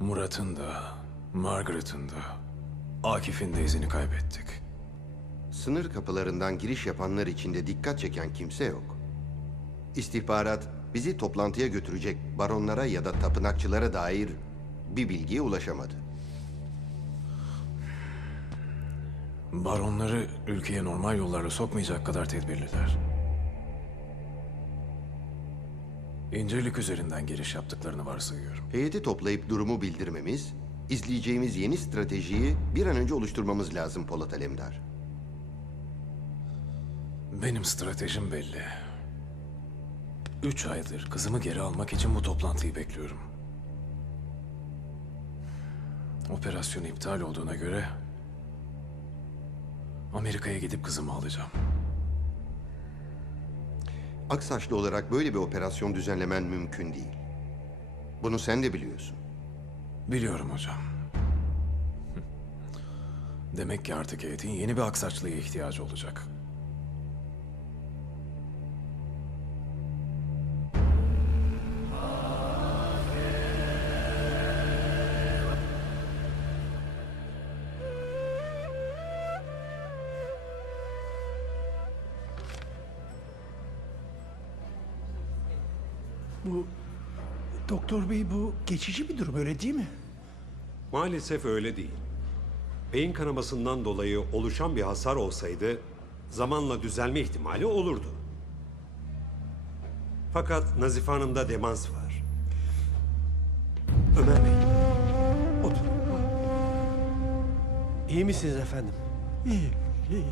Murat'ın da, Margaret'ın da, Akif'in de izini kaybettik. Sınır kapılarından giriş yapanlar içinde dikkat çeken kimse yok. İstihbarat bizi toplantıya götürecek baronlara ya da tapınakçılara dair bir bilgiye ulaşamadı. Baronları ülkeye normal yollarla sokmayacak kadar tedbirliler. İncelik üzerinden giriş yaptıklarını varsayıyorum. Heyeti toplayıp durumu bildirmemiz, izleyeceğimiz yeni stratejiyi bir an önce oluşturmamız lazım Polat Alemdar. Benim stratejim belli. Üç aydır kızımı geri almak için bu toplantıyı bekliyorum. Operasyon iptal olduğuna göre Amerika'ya gidip kızımı alacağım. Aksaçlı olarak böyle bir operasyon düzenlemen mümkün değil. Bunu sen de biliyorsun. Biliyorum hocam. Demek ki artık heyetin yeni bir aksaçlıya ihtiyacı olacak. Bu doktor bey bu geçici bir durum öyle değil mi? Maalesef öyle değil. Beyin kanamasından dolayı oluşan bir hasar olsaydı zamanla düzelme ihtimali olurdu. Fakat Nazife Hanım'da demans var. Ömer Bey, Otur. İyi misiniz efendim? İyi, iyi.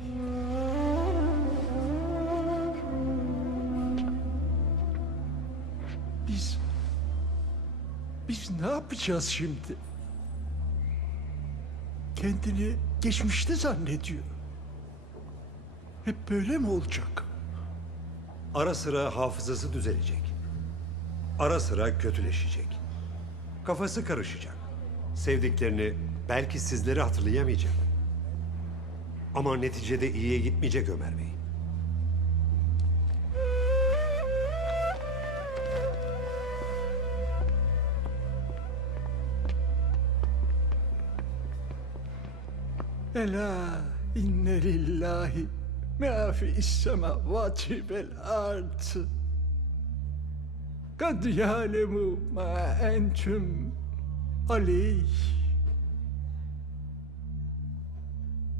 Biz ne yapacağız şimdi? Kendini geçmişte zannediyor. Hep böyle mi olacak? ara sıra hafızası düzelecek. Ara sıra kötüleşecek. Kafası karışacak. Sevdiklerini, belki sizleri hatırlayamayacak. Ama neticede iyiye gitmeyecek Ömer Bey. Ela inne lillahi ma fi semavati vel ard. Kad ya'lemu ma entum aleyh.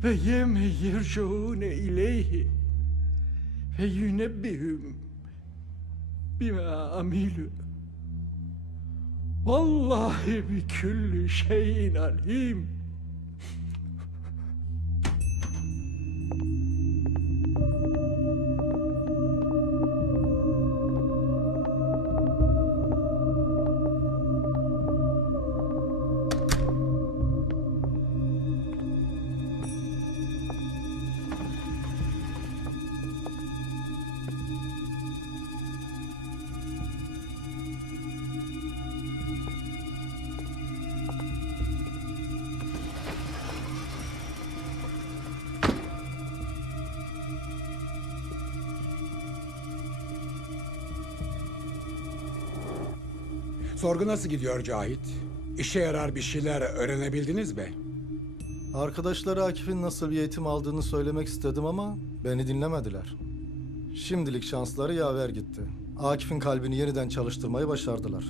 Ve yeme yercuune ileyhi. Ve yunebbihum bima amilu. Vallahi bi külli şeyin alim. Sorgu nasıl gidiyor Cahit? İşe yarar bir şeyler öğrenebildiniz mi? Arkadaşlara Akif'in nasıl bir eğitim aldığını söylemek istedim ama beni dinlemediler. Şimdilik şansları yaver gitti. Akif'in kalbini yeniden çalıştırmayı başardılar.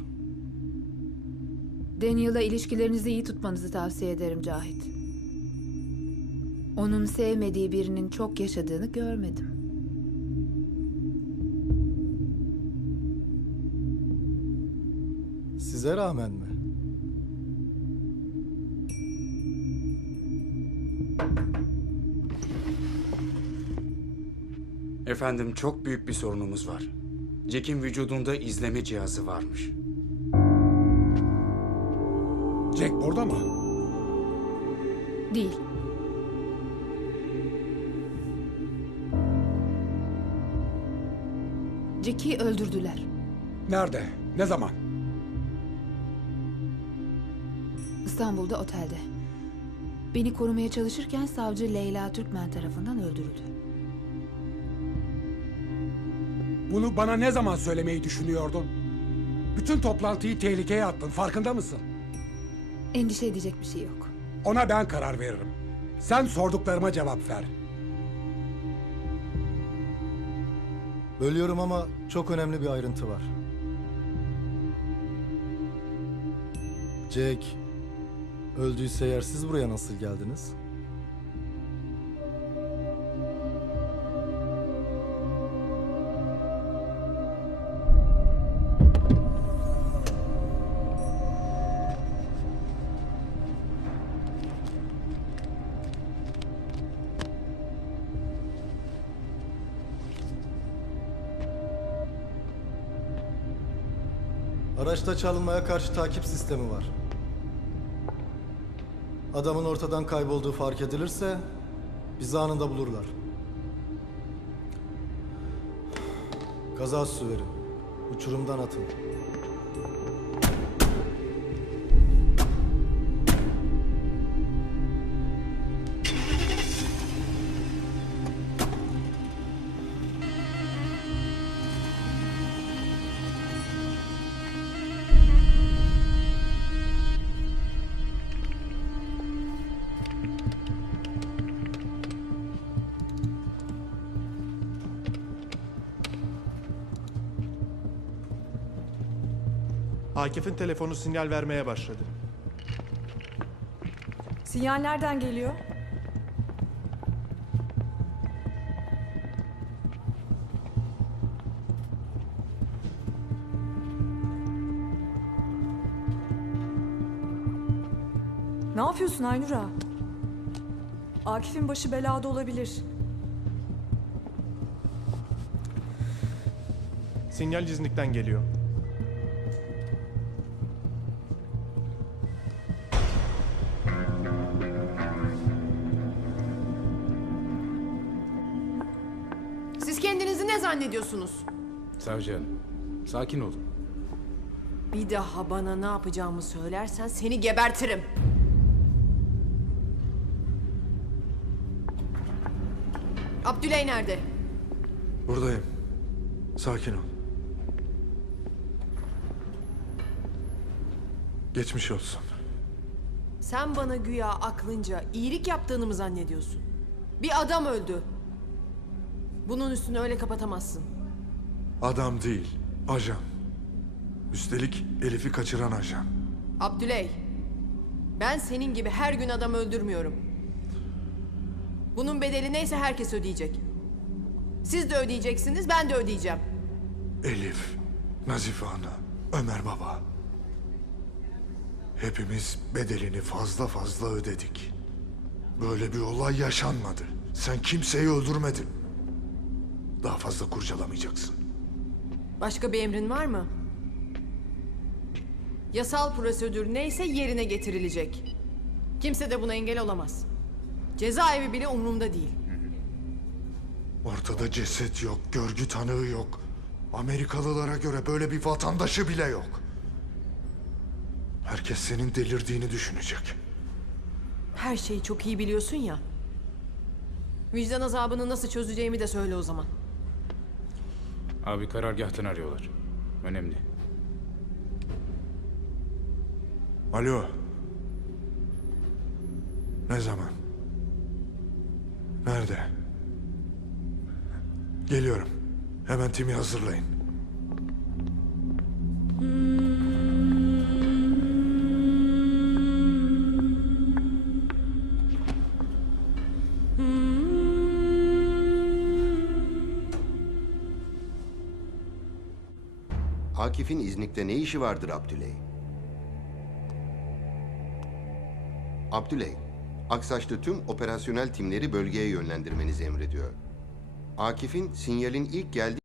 Daniel'la ilişkilerinizi iyi tutmanızı tavsiye ederim Cahit. Onun sevmediği birinin çok yaşadığını görmedim. Size rağmen mi? Efendim çok büyük bir sorunumuz var. Jack'in vücudunda izleme cihazı varmış. Jack burada mı? Değil. Jack'i öldürdüler. Nerede? Ne zaman? İstanbul'da otelde. Beni korumaya çalışırken savcı Leyla Türkmen tarafından öldürüldü. Bunu bana ne zaman söylemeyi düşünüyordun? Bütün toplantıyı tehlikeye attın. Farkında mısın? Endişe edecek bir şey yok. Ona ben karar veririm. Sen sorduklarıma cevap ver. Bölüyorum ama çok önemli bir ayrıntı var. Jack öldüyse eğer siz buraya nasıl geldiniz? Araçta çalınmaya karşı takip sistemi var. Adamın ortadan kaybolduğu fark edilirse bizi anında bulurlar. Kaza su verin. Uçurumdan atın. Akif'in telefonu sinyal vermeye başladı. Sinyal nereden geliyor? Ne yapıyorsun Aynura? Akif'in başı belada olabilir. Sinyal İznik'ten geliyor. Ne zannediyorsunuz? Savcı hanım, sakin olun. Bir daha bana ne yapacağımı söylersen seni gebertirim. Abdüley nerede? Buradayım. Sakin ol. Geçmiş olsun. Sen bana güya aklınca iyilik yaptığını mı zannediyorsun? Bir adam öldü. Bunun üstünü öyle kapatamazsın. Adam değil, ajan. Üstelik Elif'i kaçıran ajan. Abdüley, ben senin gibi her gün adam öldürmüyorum. Bunun bedeli neyse herkes ödeyecek. Siz de ödeyeceksiniz, ben de ödeyeceğim. Elif, Nazife Ana, Ömer Baba. Hepimiz bedelini fazla fazla ödedik. Böyle bir olay yaşanmadı. Sen kimseyi öldürmedin. Daha fazla kurcalamayacaksın. Başka bir emrin var mı? Yasal prosedür neyse yerine getirilecek. Kimse de buna engel olamaz. Cezaevi bile umurumda değil. Ortada ceset yok, görgü tanığı yok. Amerikalılara göre böyle bir vatandaşı bile yok. Herkes senin delirdiğini düşünecek. Her şeyi çok iyi biliyorsun ya. Vicdan azabını nasıl çözeceğimi de söyle o zaman. Abi karargâhtan arıyorlar. Önemli. Alo. Ne zaman? Nerede? Geliyorum. Hemen timi hazırlayın. Akif'in İznik'te ne işi vardır Abdüley? Abdüley, Aksaç'ta tüm operasyonel timleri bölgeye yönlendirmenizi emrediyor. Akif'in sinyalin ilk geldiği